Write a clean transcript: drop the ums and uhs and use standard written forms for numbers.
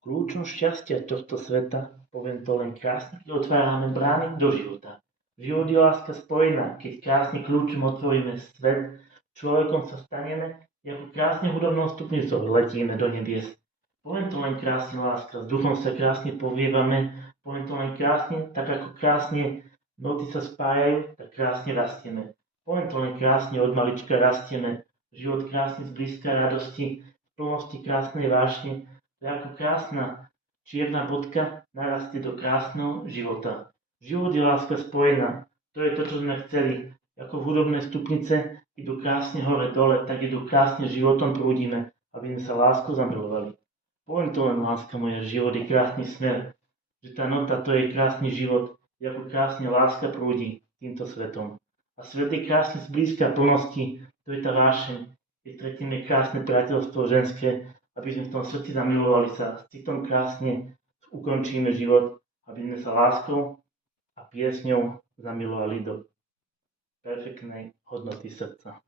Kľúčom šťastia tohto sveta, poviem to len krásne, keď otvárame brány do života. Život je láska spojená, keď krásne kľúčom otvoríme svet, človekom sa staneme, ako krásne hudobnou stupnicou letíme do nebies. Poviem to len krásne láska, s duchom sa krásne povievame, poviem to len krásne, tak ako krásne noty sa spájajú, tak krásne rastieme. Poviem to len krásne, od malička rastieme, život krásne zblízka radosti, v plnosti krásnej vášne, to je ako krásna čierna bodka narastie do krásneho života. Život je láska spojená, to je to, čo sme chceli. Ako v hudobné stupnice idú krásne hore dole, tak idú krásne životom prúdime, aby sme sa láskou zamilovali. Poviem to len, láska moja, život je krásny smer, že tá nota to je krásny život, ako krásne láska prúdi týmto svetom. A svet je krásny zblízka plnosti, to je tá vášeň, keď stretneme krásne priateľstvo ženské, aby sme v tom srdci zamilovali sa, s citom krásne ukončíme život, aby sme sa láskou a piesňou zamilovali do perfektnej hodnoty srdca.